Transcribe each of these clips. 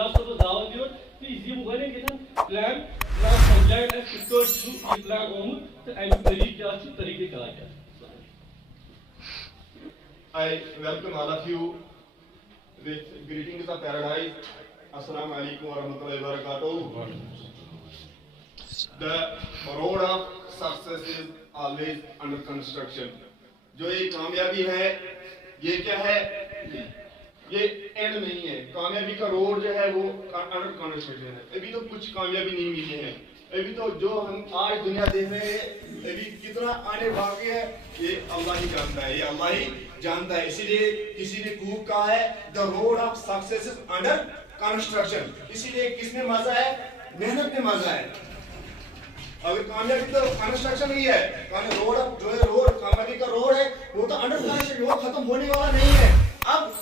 Biraz sonra davet ediyor. Bizim bu ne giden plan संचालन किसको कितना होम तो एंड तरीके अच्छी तरीके का है. I welcome all of you with greetings of paradise. Assalamu alaikum wa rahmatullahi wa barakatuh. The road of success is always under construction. जो ये कामयाबी है ये क्या है, ये एंड नहीं है. कामयाबी का रोड जो है वो अंडर कंस्ट्रक्शन है. अभी तो कुछ कामयाबी नहीं मिली है. अभी तो जो हम आज दुनिया देख रहे हैं अभी कितना आने बाकी है ये अल्लाह ही जानता है. ये अल्लाह ही जानता है. इसीलिए किसी ने खूब कहा है the road of success is under construction. इसीलिए किसमें मजा है, मेहनत में मजा है. अगर कामयाबी तो कंस्ट्रक्शन ही है. रोड जो है रोड कामयाबी का रोड है वो तो अंडर कंस्ट्रक्शन, वो खत्म होने वाला नहीं है. अब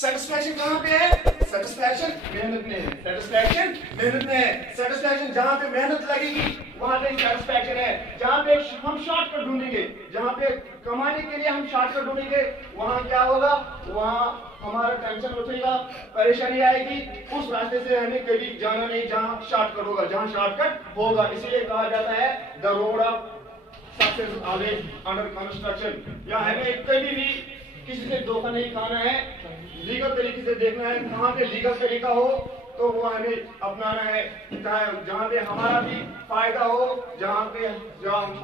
सेटिस्फैक्शन कहाँ पे है? सेटिस्फैक्शन मेहनत में है. सेटिस्फैक्शन मेहनत में है. सेटिस्फैक्शन जहाँ पे मेहनत लगेगी वहाँ पे सेटिस्फैक्शन है. जहाँ पे हम शॉर्टकट ढूंढेंगे, जहाँ पे कमाने के लिए हम शॉर्टकट ढूंढेंगे वहाँ क्या होगा, वहाँ हमारा टेंशन उठेगा, परेशानी आएगी. उस रास्ते से हमें कभी जाना नहीं जहाँ शॉर्टकट होगा, जहाँ शॉर्टकट होगा. इसीलिए कहा जाता है the road of success always under construction. या हमें कभी भी किसी से धोखा नहीं खाना है. लीगल तरीके से देखना है. कहाँ पे लीगल तरीका हो तो वो हमें अपनाना है. जहाँ पे हमारा भी फायदा हो, जहाँ पे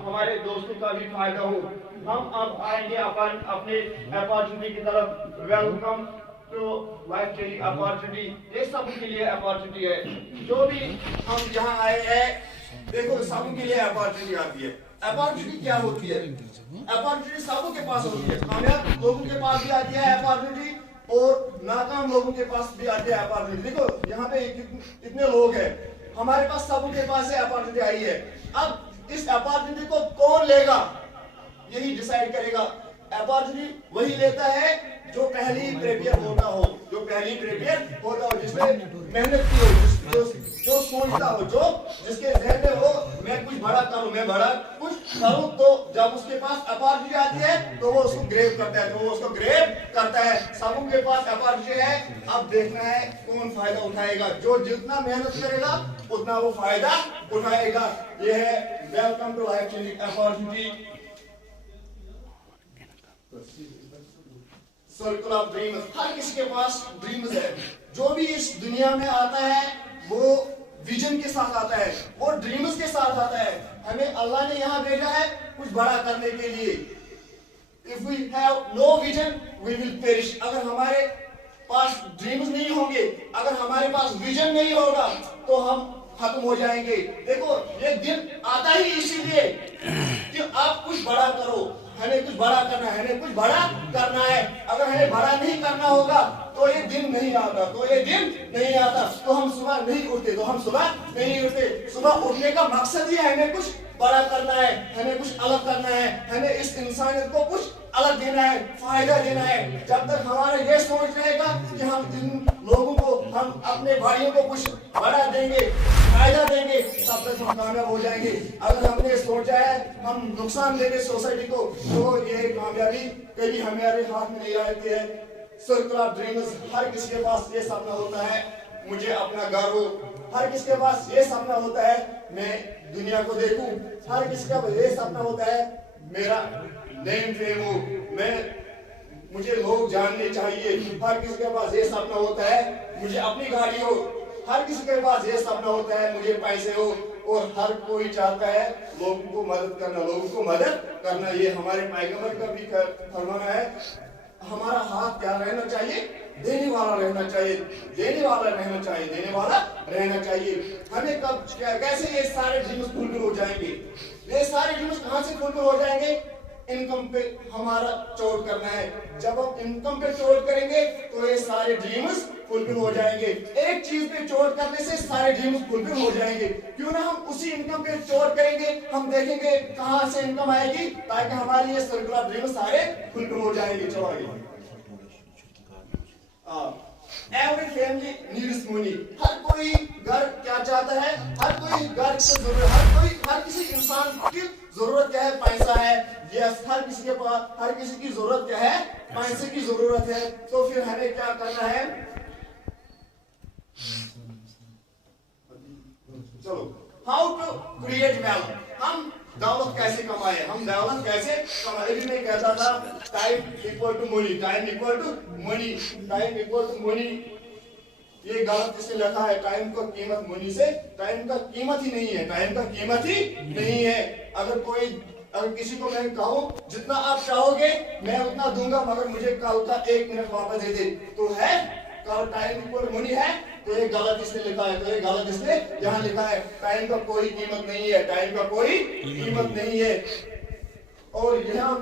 हमारे दोस्तों का भी फायदा हो. हम अब आएंगे अपने अपॉर्चुनिटी की तरफ. Welcome to life changing opportunity. ये सब के लिए अपॉर्चुनिटी है. जो भी हम यहाँ आए हैं देखो सब के लिए अपॉर्चुनिटी आती है. अपॉर्चुनिटी क्या होती है? अपॉर्चुनिटी सबों के पास होती है. कामयाब लोगों के पास भी आती है अपॉर्चुनिटी और नाकाम लोगों के पास भी आती है अपॉर्चुनिटी. देखो यहाँ पे कितने लोग हैं, हमारे पास सबों के पास है अपॉर्चुनिटी आई है. अब इस अपॉर्चुनिटी को कौन लेगा यही डिसाइड करेगा. अपॉर्चुनिटी वही लेता है जो पहले ही प्रिपेयर होता हो, जो पहले ही प्रिपेयर होता हो, जिसने मेहनत की हो, जो सोचता हो, जो जिसके जहन में हो मैं कुछ बड़ा करूं, मैं बड़ा कुछ करूं. तो जब उसके पास अपॉर्चुनिटी आती है तो वो उसको ग्रैब करता है, तो वो उसको ग्रैब करता है. सबों के पास अपॉर्चुनिटी है. अब देखना है कौन फायदा उठाएगा. जो जितना मेहनत करेगा उतना वो फायदा उठाएगा. ये है welcome to life changing opportunity. Circle of dreams. हर किसी के पास ड्रीम्स है. जो भी इस दुनिया में आता है वो विजन के साथ आता है, वो ड्रीम्स के साथ आता है. हमें अल्लाह ने यहाँ भेजा है कुछ बड़ा करने के लिए. If we have no vision we will perish. अगर हमारे पास ड्रीम्स नहीं होंगे, अगर हमारे पास विजन नहीं होगा तो हम खत्म हो जाएंगे. देखो ये दिन आता ही इसीलिए कि आप कुछ बड़ा करो. हमें कुछ बड़ा करना है, हमें कुछ बड़ा करना है. अगर हमें बड़ा नहीं करना होगा तो ये दिन नहीं आता, तो ये दिन नहीं आता. तो हम सुबह नहीं उठते, तो हम सुबह नहीं उठते. सुबह उठने का मकसद ही है हमें कुछ बड़ा करना है, हमें कुछ अलग करना है, हमें इस इंसानियत को कुछ अलग देना है, फायदा देना है. जब तक हमारा ये सोच रहेगा कि हम इन लोगों को, हम अपने भाइयों को कुछ बड़ा देंगे, फायदा देंगे, तब तक हम कामयाब हो जाएंगे. अगर हमने सोचा है हम नुकसान देंगे सोसाइटी को तो ये कामयाबी कभी हमारे हाथ में नहीं आती है. Circle of dreams. हर किसी के पास ये सपना होता है मुझे अपना घर हो. हर किसी के पास ये सपना होता है मैं दुनिया को देखूं. हर किसी का ये सपना होता है मेरा नेम फेम हो, मुझे लोग जानने चाहिए. हर किसी के पास ये सपना होता है मुझे अपनी गाड़ी हो. हर किसी के पास ये सपना होता है मुझे पैसे हो. और हर कोई चाहता है लोगों को मदद करना, लोगों को मदद करना. ये हमारे पैगंबर का भी फरमाना है. हमारा हाथ क्या रहना चाहिए? देने वाला रहना चाहिए, देने वाला रहना चाहिए, देने वाला रहना चाहिए. हमें कब कैसे ये सारे ड्रीम्स फुलफिल हो जाएंगे? ये सारे ड्रीम्स कहाँ से फुलफिल हो जाएंगे? इनकम पे हमारा चोट करना है. जब हम इनकम पे चोट करेंगे तो ये सारे ड्रीम्स फुलफिल हो जाएंगे. एक चीज पे चोट करने से सारे ड्रीम्स फुलफिल हो जाएंगे. क्यों ना हम उसी इनकम पे चोट करेंगे, हम देखेंगे कहां से इनकम आएगी ताकि हमारी ये सर्कल ऑफ ड्रीम्स सारे फुलफिल हो जाएंगे. चलो आगे. Every family needs money. हर कोई घर क्या चाहता है? हर कोई घर की जरूरत, हर किसी इंसान की जरूरत क्या है? पैसा है. यस, हर किसी के पास, हर किसी की जरूरत क्या है? पैसे की जरूरत है. तो फिर हमें क्या करना है? चलो, हाउ टू क्रिएट वेल्थ, हम दौलत कैसे कमाए, हम दौलत कैसे कमाए। अभी मैं कहता था time equal to money, time equal to money, time equal to money. ये गलत इसने लिखा है, टाइम का कीमत मनी से, टाइम का कीमत ही नहीं है, टाइम का कीमत ही नहीं है। अगर किसी को मैं कहूँ जितना आप चाहोगे मैं उतना दूंगा, मगर मुझे कल का 1 मिनट वापस दे दे, तो है कल टाइम इक्वल मनी है, तो ये गलत इसने लिखा है, तो ये गलत इसने यहाँ लिखा है। टाइम का कोई कीमत नहीं है, टाइम का कोई कीमत नहीं है। और यहाँ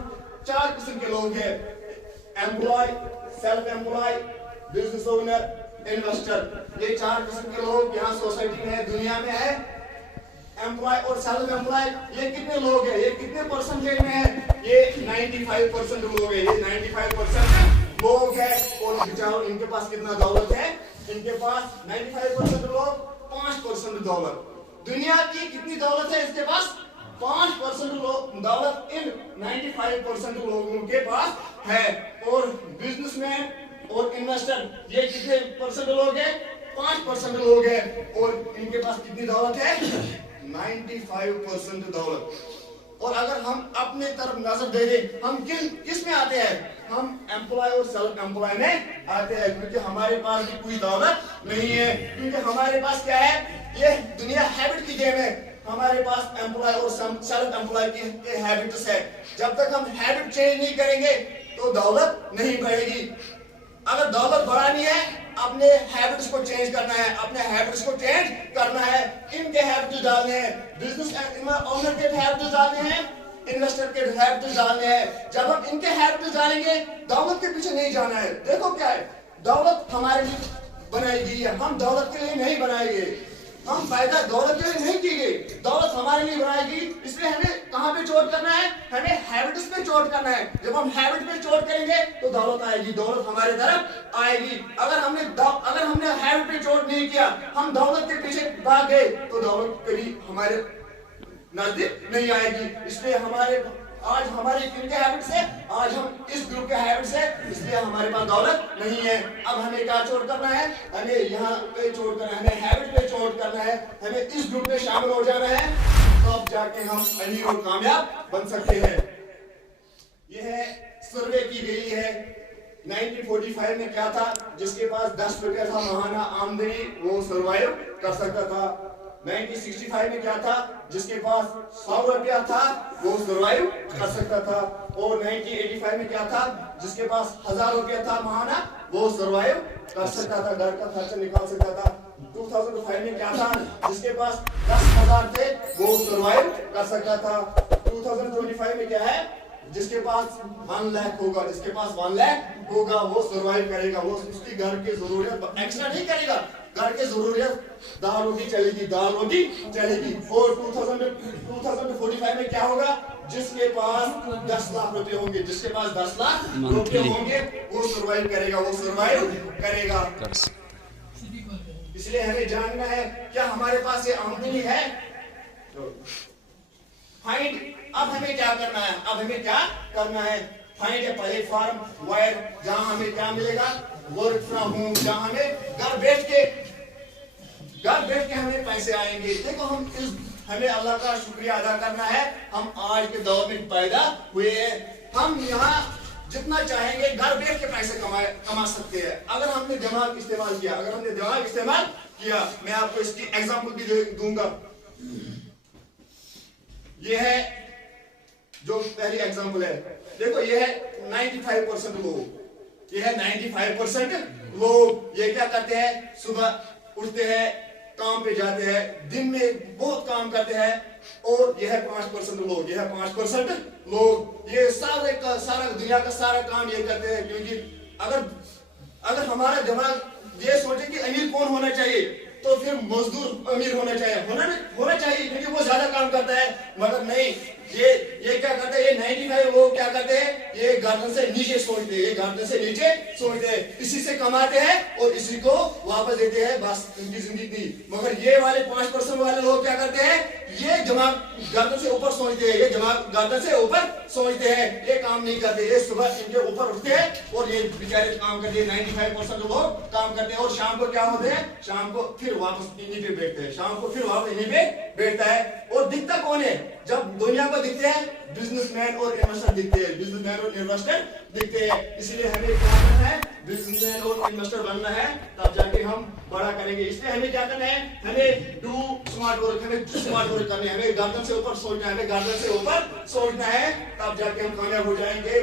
4 किस्म के लोग हैं, employ, self employ, business owner, investor. ये 4 किस्म के लोग यहाँ सोसाइटी में है, दुनिया में है। एम्प्लॉय और सेल्फ एम्प्लॉय ये कितने लोग हैं, ये कितने परसेंटेज में है, ये 95% लोग हैं, ये 95% लोग हैं। और बेचारों इनके पास कितना दौलत है, इनके पास 95% लोग 5% दौलत। दुनिया की कितनी दौलत है इसके पास, 5% लोग दौलत इन 95% लोगों के पास है। और बिजनेसमैन और इन्वेस्टर ये कितने परसेंट लोग हैं, 5% लोग हैं। और इनके पास कितनी दौलत है, 95% दौलत। और अगर हम अपने तरफ नजर दे दें, हम किस में आते हैं, हम एम्प्लॉय और सेल्फ एम्प्लॉय में आते हैं, क्योंकि हमारे पास भी कोई दौलत नहीं है। क्योंकि हमारे पास क्या है, ये दुनिया हैबिट की गेम है। हमारे पास एम्प्लॉय और सेल्फ एम्प्लॉय की हैबिट्स है। जब तक हम हैबिट चेंज नहीं करेंगे तो दौलत नहीं बढ़ेगी। अगर दौलत बढ़ानी है, अपने हैबिट्स को चेंज करना है, अपने हैबिट्स को चेंज करना है। इनके हैबिट्स डालने हैं, बिजनेस ओनर के हैबिट्स डालने हैं, इन्वेस्टर के हैबिट्स डालने हैं। जब हम इनके हैबिट्स डालेंगे, दौलत के पीछे नहीं जाना है। देखो क्या है, दौलत हमारे लिए बनाई गई है, हम दौलत के लिए नहीं बनाएंगे, हम फायदा दौलत के लिए नहीं की गई, दौलत हमारे लिए बनाएगी। इसलिए हमें कहाँ पे चोट करना है, हमें हैबिट्स पे चोट करना है। जब हम हैबिट पे चोट करेंगे तो दौलत आएगी, दौलत हमारे तरफ आएगी। अगर हमने हैबिट पे चोट नहीं किया, हम दौलत के पीछे भाग गए, तो दौलत कभी हमारे नजदीक नहीं आएगी। इसलिए आज हमारे किनके हैबिट्स है, आज हम इस ग्रुप के हैबिट्स है, इसलिए हमारे पास दौलत नहीं है। अब हमें क्या चोट करना है, हमें यहाँ पे चोट करना है, हमें हैबिट पे चोट करना है, हमें इस ग्रुप में शामिल हो जाना है, तब जाके हम अमीर और कामयाब बन सकते हैं। यह सर्वे की गई है 1945 में क्या था, जिसके पास 10 रुपया था महाना आमदनी, वो सर्वाइव कर सकता था। 1965 में क्या था, जिसके पास 100 रुपया था वो सर्वाइव कर सकता था। और 1985 में क्या था, जिसके पास 1000 रुपया था महाना, वो सर्वाइव कर सकता था, घर का खर्चा निकाल सकता था। 2005 में क्या था, जिसके पास 10,000 थे वो सर्वाइव कर सकता था। 2025 में क्या है, जिसके पास 1 लाख होगा, जिसके पास 1 लाख होगा वो सर्वाइव करेगा, वो उसकी घर की जरूरत एक्स्ट्रा नहीं करेगा, घर की जरूरत दाल रोटी चलेगी, दाल रोटी चलेगी। और 2045 में क्या होगा, जिसके पास 10 लाख रुपए होंगे, जिसके पास 10 लाख रुपए होंगे वो सर्वाइव करेगा, वो सर्वाइव करेगा। इसलिए हमें जानना है क्या हमारे पास ये आमदनी है। फाइंड, अब हमें क्या करना है, अब हमें क्या करना है, फाइंड ए प्लेटफॉर्म वेयर, जहां हमें क्या मिलेगा, वर्क फ्रॉम होम, जहां हमें घर बैठ के हमें पैसे आएंगे। देखो हमें अल्लाह का शुक्रिया अदा करना है, हम आज के दौर में पैदा हुए हैं। हम यहाँ जितना चाहेंगे घर बैठ के पैसे कमा सकते हैं, अगर हमने दिमाग इस्तेमाल किया, अगर हमने दिमाग इस्तेमाल किया। मैं आपको इसकी एग्जांपल भी दूंगा। ये है जो पहली एग्जांपल है, देखो ये है 95% लोग, ये है 95% लोग। ये क्या करते हैं, सुबह उठते हैं, काम पे जाते हैं, दिन में बहुत काम करते हैं। और यह है 5% लोग, यह है 5% लोग, ये सारा दुनिया का सारा काम ये करते हैं। क्योंकि अगर हमारा दिमाग ये सोचे कि अमीर कौन होना चाहिए, तो फिर मजदूर अमीर होना चाहिए, होना चाहिए, क्योंकि वो ज्यादा काम करता है। मगर नहीं, ये क्या करते हैं, ये 95 लोग क्या करते हैं, ये गर्दन से नीचे सोचते हैं, ये गर्दन से नीचे सोचते हैं, इसी से कमाते हैं और इसी को वापस देते हैं, बस उनकी जिंदगी। मगर ये वाले 5% वाले लोग क्या करते हैं, ये दिमाग गर्दन से ऊपर सोचते हैं, ये दिमाग गर्दन से ऊपर सोचते हैं, ये काम नहीं करते, ये सुबह इनके ऊपर उठते हैं और ये बेचारे काम करते हैं। 95% लोग काम करते हैं और शाम को क्या होते हैं, शाम को फिर वापस इन्हीं पे बैठते हैं, शाम को फिर वापस इन्हीं पे बैठता है। और दिखता कौन है, जब दुनिया को दिखते हैं बिजनेसमैन और इन्वेस्टर दिखते हैं, बिजनेसमैन और इन्वेस्टर दिखते हैं। इसलिए हमें क्या करना है, बिजनेसमैन और इन्वेस्टर बनना है, तब जाके हम बड़ा करेंगे। इसलिए हमें क्या करना है, हमें डू स्मार्ट वर्क, हमें स्मार्ट वर्क करनी है, हमें गर्दन से ऊपर सोचना है, हमें गर्दन से ऊपर सोचना है, तब जाके हम कामयाब हो जाएंगे।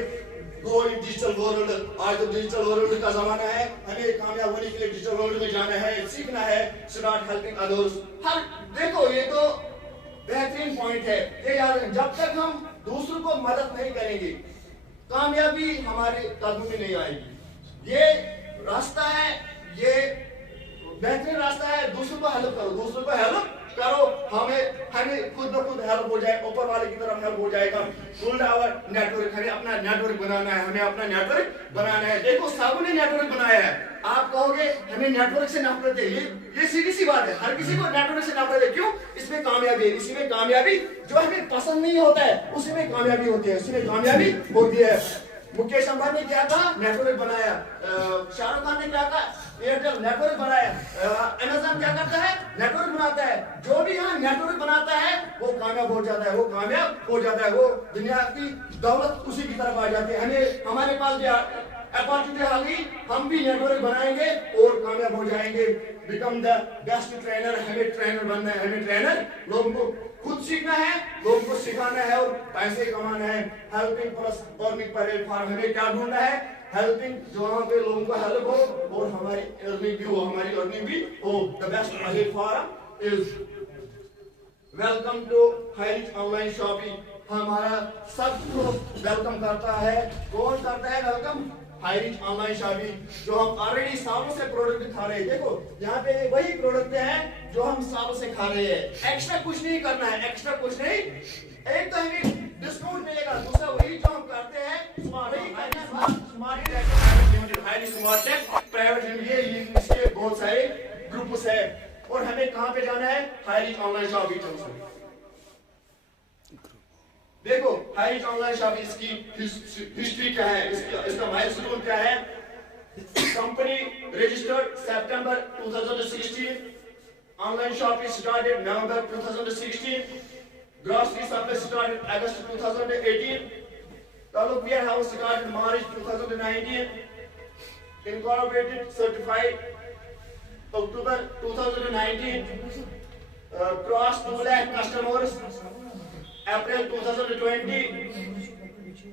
गो इन डिजिटल वर्ल्ड, आज तो डिजिटल वर्ल्ड का जमाना है, हमें कामयाब होने के लिए डिजिटल वर्ल्ड में जाना है, सीखना है, स्टार्ट हेल्पिंग अदर्स। हर देखो ये तो बेहतरीन पॉइंट है, ये याद, जब तक हम दूसरों को मदद नहीं करेंगे कामयाबी हमारे कदमों में नहीं आएगी। ये रास्ता है, ये बेहतरीन रास्ता है, दूसरों को हेल्प करो, दूसरों को हेल्प करो, हमें खुद ब खुद हेल्प हो जाए, ऊपर वाले की तरफ हेल्प हो जाएगा। बिल्ड आवर नेटवर्क, हमें अपना नेटवर्क बनाना है, हमें अपना नेटवर्क बनाना है। देखो सबने नेटवर्क बनाया है, आप कहोगे हमें नेटवर्क से नफरत है, ये सीधी सी बात है, हर किसी को नेटवर्क से नफरत है। क्यों? इसमें कामयाबी है, इसी में कामयाबी, जो हमें पसंद नहीं होता है उसी में कामयाबी होती है, उसी में कामयाबी होती है। मुकेश अंबानी ने क्या कहा, नेटवर्क बनाया। शाहरुख खान ने क्या कहा, एयरटेल नेटवर्क बनाया। अमेज़न क्या करता है, नेटवर्क बनाता है। जो भी यहाँ नेटवर्क बनाता है वो कामयाब हो जाता है, वो कामयाब हो जाता है, वो दुनिया की दौलत उसी की तरफ आ जाती है। हमें हमारे पास भी अपॉर्चुनिटी आ गई, हम भी नेटवर्क बनाएंगे और कामयाब हो जाएंगे। बिकम द बेस्ट ट्रेनर, हमें ट्रेनर बनना है, हमें ट्रेनर लोगों को खुद सीखना है, लोगों को सिखाना है और पैसे कमाना है। हेल्पिंग प्लस अर्निंग प्लेटफॉर्म, हमें क्या ढूंढना है, हेल्पिंग, जहाँ पे लोगों को हेल्प हो और हमारी अर्निंग भी हो, हमारी अर्निंग भी हो। The best platform is welcome to Hirich online shopping. हमारा सबको वेलकम करता है, कौन करता है वेलकम, हाईरिच ऑनलाइन शॉपिंग, जो हम ऑलरेडी सालों से प्रोडक्ट खा रहे हैं। देखो यहाँ पे वही प्रोडक्ट हैं जो हम सालों से खा रहे हैं, एक्स्ट्रा कुछ नहीं करना है, एक्स्ट्रा कुछ नहीं। एक तो हमें डिस्काउंट मिलेगा, दूसरा वही जो हम करते हैं स्मार्ट टेक प्राइवेट लिमिटेड, इसके बहुत सारे ग्रुप्स है। और हमें कहाँ पे जाना है, हाईरिच ऑनलाइन शॉपिंग। देखो हाईरिच ऑनलाइन शॉपिंग, इसकी हिस्ट्री क्या है, इसका माइलस्टोन क्या है। कंपनी रजिस्टर्ड सितंबर 2016, ऑनलाइन शॉपिंग स्टार्टेड नवंबर 2016, grocery supply started August 2018, Taluk warehouse started March 2019, incorporated certified October 2019, crossed 2 lakh customers April 2020,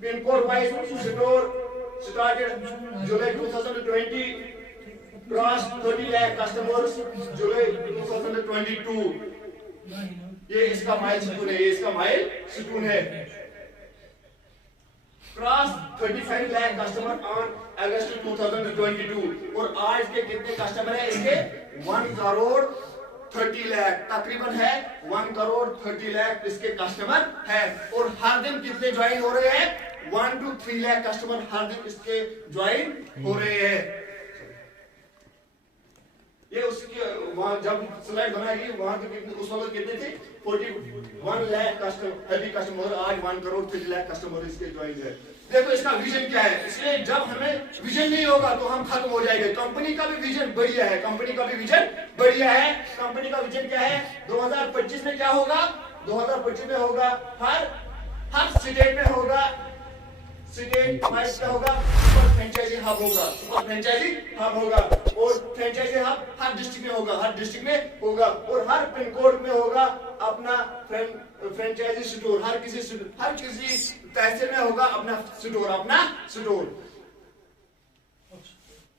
pin code wise store started July 2020, crossed 30 lakh customers July 2022। ये इसका mile stone है, ये इसका mile stone है। Cross 35 lakh customer on August 2022। और आज के कितने कस्टमर हैं इसके, 1 करोड़ 30 लाख तकरीबन है, 1 करोड़ 30 लाख इसके कस्टमर है। और हर दिन कितने ज्वाइन हो रहे हैं, 1 to 3 लाख कस्टमर हर दिन इसके ज्वाइन हो रहे हैं। ये उसके वहां जब स्लाइड बनाएगी वहां तो कितने, उस वक्त कितने थे, 41 लाख कस्टमर, आज 1 करोड़ 30 लाख कस्टमर इसके ज्वाइन है। देखो इसका विजन क्या है, इसलिए जब हमें विजन नहीं होगा तो हम खत्म हो जाएंगे। कंपनी का भी विजन बढ़िया है, कंपनी का भी विजन बढ़िया है। कंपनी का विजन क्या है, 2025 में क्या होगा, 2025 में होगा हर स्टेट में होगा, स्टेट वाइज क्या होगा, सुपर फ्रेंचाइजी हब होगा, सुपर फ्रेंचाइजी हब होगा। और फ्रेंचाइजी हब हर डिस्ट्रिक्ट में होगा, हर डिस्ट्रिक्ट में होगा। और हर पिन कोड में होगा अपना फ्रेंचाइजी स्टोर, हर किसी तहसील में होगा अपना स्टोर।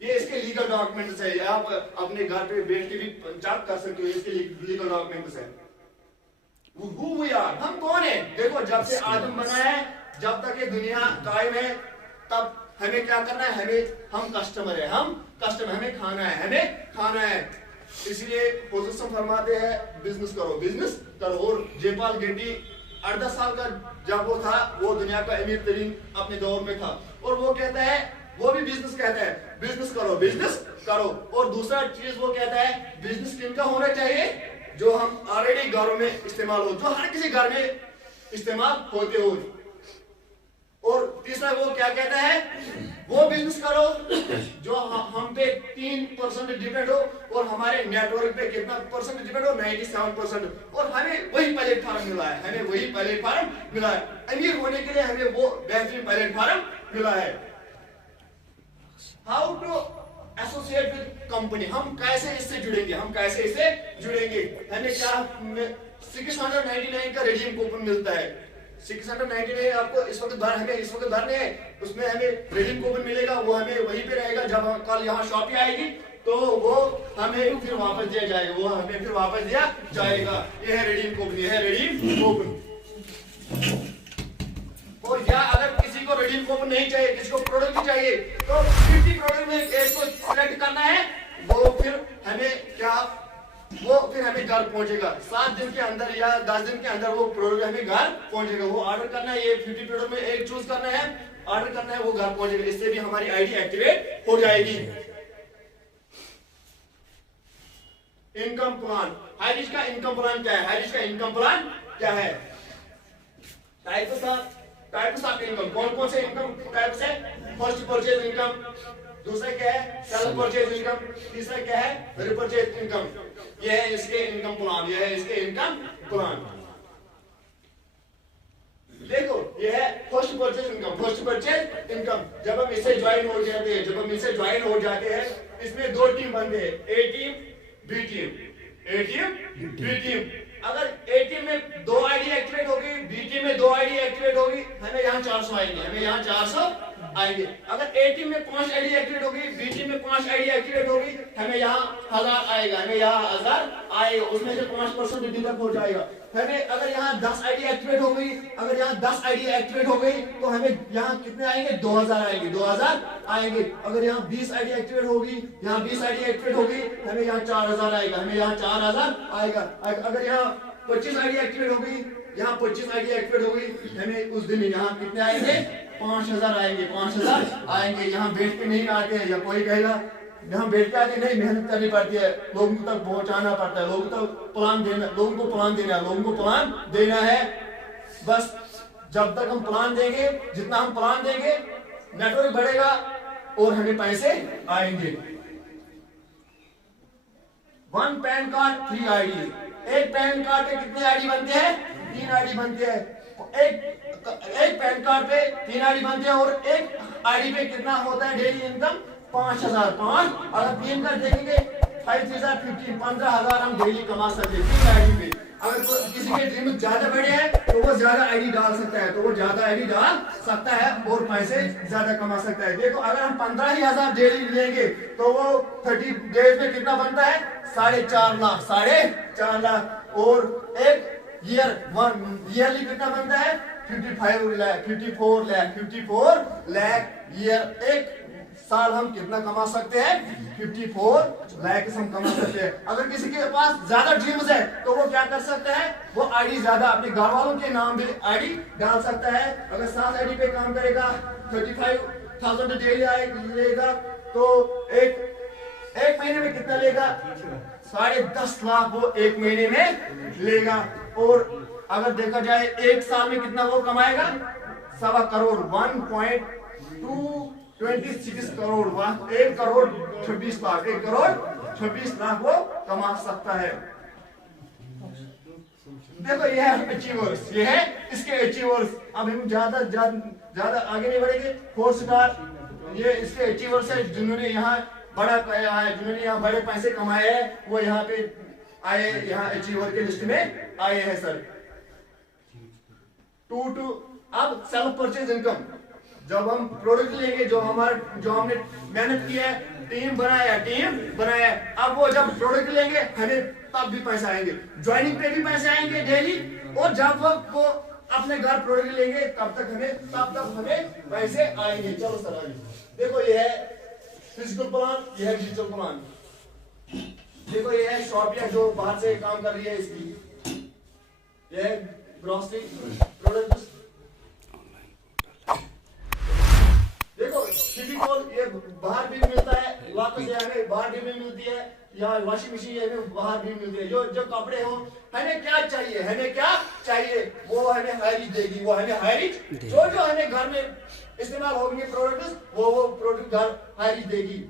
ये इसके लीगल डॉक्यूमेंट्स है, आप अपने घर पे बैठ के भी चेक कर सकते हो, इसके लीगल डॉक्यूमेंट्स है। Who we are, हम कौन है। देखो जब से आदम बना है, जब तक ये दुनिया कायम है, तब हमें क्या करना है, हम कस्टमर है, हमें खाना है। इसलिए पोजीशन फरमाते हैं बिजनेस करो। और जयपाल गेड्डी 8-10 साल का जब वो था, वो दुनिया का अमीर तरीन अपने दौर में था, और वो कहता है, वो भी बिजनेस कहता है, बिजनेस करो, बिजनेस करो। और दूसरा चीज वो कहता है बिजनेस किनका होना चाहिए, जो हम ऑलरेडी घरों में इस्तेमाल हो, जो हर किसी घर में इस्तेमाल होते हो। और तीसरा वो क्या कहता है, वो बिजनेस करो जो हम पे 3% डिपेंड हो, और हमारे नेटवर्क पे कितना परसेंट डिपेंड हो, 97%। और हमें वही प्लेटफॉर्म मिला है, हमें वही प्लेटफॉर्म मिला है, अमीर होने के लिए हमें वो बेहतरीन प्लेटफॉर्म मिला है। How to associate with company, हम कैसे इससे जुड़ेंगे, हम कैसे इससे जुड़ेंगे। हमें क्या 699 का रिडीम कूपन मिलता है, 699 आपको इस वक्त हमें इस वक्त भरने हैं, उसमें हमें रिडीम कूपन मिलेगा, वो हमें वहीं पे रहेगा। जब कल यहाँ शॉपी आएगी तो वो हमें फिर वापस दिया जाएगा, वो हमें फिर वापस दिया जाएगा। ये है रिडीम कूपन, ये है रिडीम कूपन। और या अगर किसी को रिडीम कूपन नहीं चाहिए, किसी को प्रोडक्ट चाहिए, तो 50 प्रोडक्ट में एक को सिलेक्ट करना है, वो फिर हमें क्या, वो फिर हमें घर पहुंचेगा 7 दिन के अंदर या 10 दिन के अंदर, वो प्रोडक्ट हमें घर पहुंचेगा। वो ऑर्डर करना है, ये 50 प्रोडक्ट में एक चूज करना है, ऑर्डर करना है, वो घर पहुंचेगा। इससे भी हमारी आईडी एक्टिवेट हो जाएगी। इनकम प्लान, हाइरिश का इनकम प्लान क्या है, हाइरिश का इनकम प्लान क्या है। टाइप्स ऑफ इनकम, कौन कौन से इनकम टाइप्स है। फर्स्ट परचेज इनकम, दूसरा क्या है सेल्फ परचेज इनकम, तीसरा क्या है रिपरचेज इनकम। ये है इसके इनकम प्लान, ये है इसके इनकम प्लान। देखो ये है first purchase income, first purchase income. जब हम इससे ज्वाइन हो जाते हैं, जब हम इससे ज्वाइन हो जाते हैं, इसमें 2 टीम बनते हैं, ए टीम बी टीम, ए टीम बी टीम। अगर ए टीम में 2 आईडी एक्टिवेट होगी, बी टीम में 2 आईडी एक्टिवेट होगी, हमें यहाँ 400 आएंगे, हमें यहाँ 400 आएंगे। अगर ए टीम में 5 आईडी एक्टिवेट होगी, बी टीम में 5 आईडी एक्टिवेट होगी, हमें यहाँ 1000 आएगा, हमें यहाँ 1000 आएगा, उसमें से 5% डिडक्ट हो जाएगा। हमें अगर यहाँ 10 आईडी एक्टिवेट हो गई, अगर यहाँ 10 आईडी एक्टिवेट हो गई, तो हमें यहाँ कितने आएंगे, 2000 आएंगे, 2000 आएंगे। अगर यहाँ 20 आईडी एक्टिवेट होगी, यहाँ 20 आईडी एक्टिवेट होगी, हमें यहाँ 4000 आएगा, हमें यहाँ 4000 आएगा। अगर यहाँ 25 आईडी एक्टिवेट हो गई, यहाँ 25 आईडी एक्टिवेट हो गई, हमें उस दिन यहाँ कितने आएंगे, 5000 आएंगे, 5000 आएंगे। यहाँ बैठ के नहीं आते हैं, या कोई कहेगा यहाँ बैठ के आके नहीं, मेहनत करनी पड़ती है, लोगों तक पहुंचाना पड़ता है, लोगों तक प्लान देना, लोगों को प्लान देना है, लोगों को प्लान देना है। बस जब तक हम प्लान देंगे, जितना हम प्लान देंगे, नेटवर्क बढ़ेगा और हमें पैसे आएंगे। 1 पैन कार्ड 3 आईडी, एक पैन कार्ड पे कितने आईडी बनते हैं, 3 आईडी बनते हैं। एक पैन कार्ड पे 3 आईडी बनते हैं, और एक आईडी पे कितना होता है डेली इनकम, 5000। 5 अगर 3 कर देंगे 5015, 15000 हम डेली कमा सकते हैं 3 आईडी पे। अगर किसी के ड्रीम ज्यादा बड़े हैं तो वो ज्यादा आईडी डाल सकता है, तो वो ज्यादा आईडी डाल सकता है और पैसे ज्यादा कमा सकता है। देखो अगर हम 15000 डेली लेंगे तो वो 30 डेज में कितना बनता है, 4.5 लाख, 4.5 लाख। और एक ईयरली कितना बनता है, 54 लाख ईयर। एक साल हम कितना कमा सकते हैं, 54 लाख हम कमा सकते हैं। अगर किसी के पास ज्यादा ड्रीम्स है तो वो क्या कर सकता है, वो आईडी ज्यादा अपने घर वालों के नाम पे आईडी डाल सकता है। अगर 7 आईडी पे काम करेगा, 35,000 डेली लेगा, तो एक महीने में कितना लेगा, 10.5 लाख वो एक महीने में लेगा। और अगर देखा जाए एक साल में कितना वो कमाएगा, 1.25 करोड़, 1.226 करोड़, 1 करोड़ 26 लाख, 1 करोड़ 26 लाख वो कमा सकता है। देखो ये है अचीवर्स, ये है इसके अचीवर्स। अब हम ज्यादा आगे नहीं बढ़ेंगे। 4 स्टार ये इसके अचीवर्स है, जिन्होंने यहाँ बड़ा पाया है, जिन्होंने यहाँ बड़े पैसे कमाए हैं, वो यहाँ पे आए, यहाँ अचीवर के लिस्ट में आए हैं सर। अब सेल्फ परचेज इनकम, जब हम प्रोडक्ट लेंगे, जो हमने मेहनत की है, टीम बनाया, अब वो जब प्रोडक्ट लेंगे हमें तब भी पैसे आएंगे, ज्वाइनिंग पे भी पैसे आएंगे डेली, और जब वो अपने घर प्रोडक्ट लेंगे तब तक हमें पैसे आएंगे। चलो सर आगे देखो, ये है फिजिकल प्लान, ये है डिजिटल प्लान। देखो ये है शॉपिया जो बाहर से काम कर रही है, इसकी ये ग्रोसरी प्रोडक्ट्स। देखो फेविकॉल ये बाहर भी मिलता है, वापस ये हमें बाहर भी मिलती है, या वॉशिंग मशीन ये हमें बाहर भी मिलती है। जो जो कपड़े हो हमें क्या चाहिए, हमें क्या चाहिए वो हमें हाइरिज देगी, वो हमें हाइरिज जो जो हमें घर में इस्तेमाल होंगे प्रोडक्ट्स वो प्रोडक्ट घर हाइरिज देगी।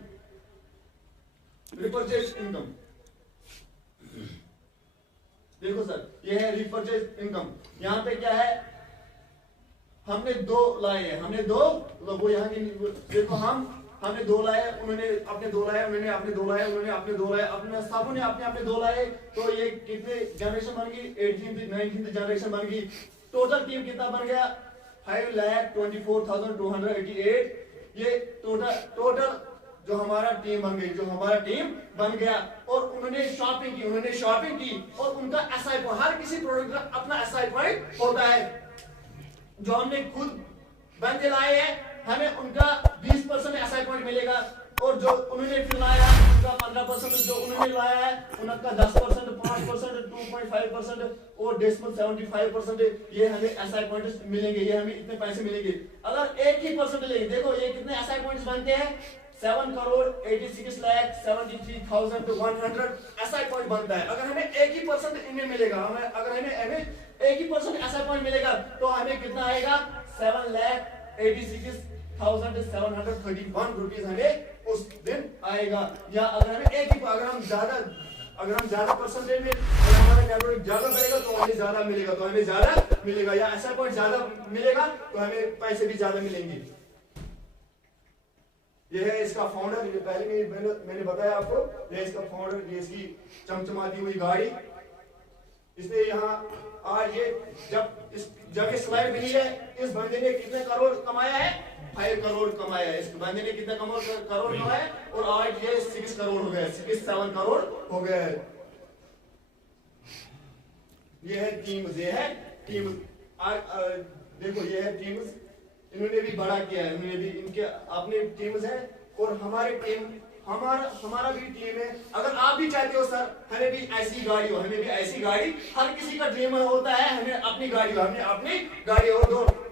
रिपर्चेज इनकम, देखो सर ये है रिपर्चेज इनकम। यहाँ पे क्या है, हमने दो लाए हैं, हमने दो वो यहाँ की देखो हमने दो लाए, उन्होंने अपने दो लाए, उन्होंने अपने दो लाए, उन्होंने अपने दो लाए, अपने सबों ने अपने अपने दो लाए, तो ये कितने जनरेशन बन गई, 18th 19th जनरेशन बन गई। टोटल टीम कितना बन गया, 5,24,288। ये टोटल जो हमारा टीम बन गई, जो हमारा टीम बन गया। और उन्होंने शॉपिंग की और उनका एसआई पॉइंट, हर किसी प्रोडक्ट का अपना एसआई पॉइंट होता है। जो हमने खुद बंदे लाए हैं हमें उनका 20% एसआई पॉइंट मिलेगा, और जो उन्होंने फिर लाया उनका 15%, जो उन्होंने लाया है उनका 10%, 5%, 2.5% और डेसिमल 75% ये हमें एसआई पॉइंट्स मिलेंगे, ये हमें इतने पैसे मिलेंगे। अगर एक ही परसेंट लेंगे, देखो ये कितने एसआई पॉइंट्स बनते हैं, 7,86,73,100 एसआई पॉइंट बनता है। अगर हमें एक ही परसेंट इनमें मिलेगा, अगर हमें एक ही परसेंट एसआई पॉइंट मिलेगा तो हमें कितना आएगा, 7,86,731 रुपीज हमें उस दिन आएगा। या अगर हमें अगर हम ज्यादा परसेंटेज में हमारा कैटेगरी ज्यादा करेगा तो हमें ज्यादा मिलेगा, या एसआई पॉइंट ज्यादा मिलेगा तो हमें पैसे भी ज्यादा मिलेंगे। ये है इसका फाउंडर, ये पहले मैंने बताया आपको, ये इसका फाउंडर, ये इसकी चमचमाती हुई गाड़ी। इसने यहाँ आज ये जब ये स्लाइड मिली है, इस बंदे ने कितने करोड़ कमाया है, 5 करोड़ कमाया है। इस बंदे ने कितने करोड़ कमाया है, और आज ये 6 करोड़ हो गया, 7 करोड़ हो गया है। ये है टीम्स, देखो ये है टीम्स, इन्होंने भी बड़ा किया है, इन्होंने भी इनके अपने टीम्स है, और हमारा भी टीम है। अगर आप भी चाहते हो सर हमें भी ऐसी गाड़ी हो, हमें भी ऐसी गाड़ी, हर किसी का ड्रीम होता है हमें अपनी गाड़ी हो, हमें अपनी गाड़ी हो,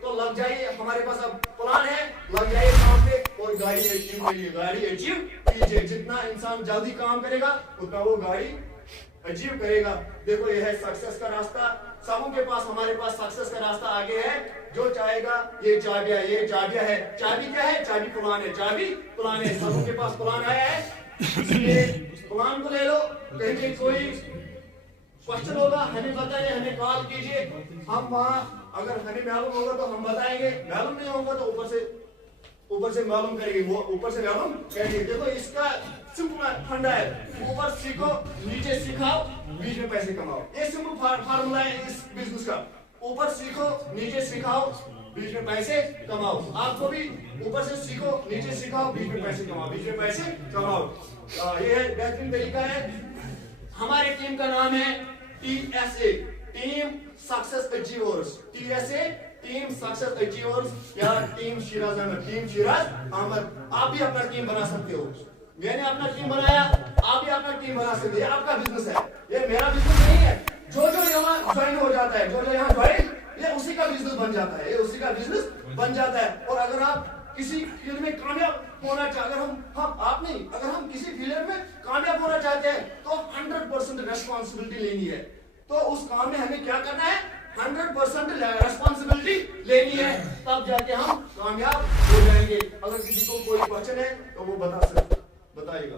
तो लग जाइए, हमारे पास अब प्लान है, लग जाइए काम पे और गाड़ी अचीव करिए, गाड़ी अचीव कीजिए। जितना इंसान जल्दी काम करेगा उतना वो गाड़ी अचीव करेगा। देखो ये है सक्सेस का रास्ता, सबों के पास, हमारे पास सक्सेस का रास्ता आगे है। जो चाहेगा ये चाबियां है, चाबी क्या है, चाबी प्लान है, सबों के पास प्लान आया है, इसलिए प्लान को ले लो। कहीं कोई क्वेश्चन होगा हमें बताइए, हमें कॉल कीजिए, हम वहाँ अगर हमें मालूम होगा तो हम बताएंगे, मालूम नहीं होगा तो ऊपर से मालूम करेंगे, वो ऊपर से मालूम करेंगे। देखो इसका सिंपल फंडा है, ऊपर सीखो नीचे सिखाओ बीच में पैसे कमाओ, ये सिंपल फार्मूला है इस बिजनेस का। ऊपर सीखो नीचे सिखाओ बीच में पैसे कमाओ। आपको भी ऊपर से सीखो नीचे सिखाओ बीच में पैसे कमाओ, ये है बेहतरीन तरीका है। हमारी टीम का नाम है TSA, team success achievers, TSA team success achievers, या टीम शिराज अहमद। आप भी अपना टीम बना सकते हो, मैंने अपना टीम बनाया, आप भी अपना टीम बना सकते हो। ये आपका बिजनेस है, ये मेरा बिजनेस नहीं है। जो यहाँ ज्वाइन हो जाता है, जो यहाँ ज्वाइन, ये उसी का बिजनेस बन जाता है, और अगर आप किसी फील्ड में कामयाब होना चाहते, अगर हम किसी फील्ड में कामयाब होना चाहते हैं तो 100% रेस्पॉन्सिबिलिटी लेनी है। तो उस काम में हमें क्या करना है, 100% रेस्पॉन्सिबिलिटी लेनी है, तब जाके हम कामयाब हो जाएंगे। अगर किसी को कोई क्वेश्चन है तो वो बताइएगा।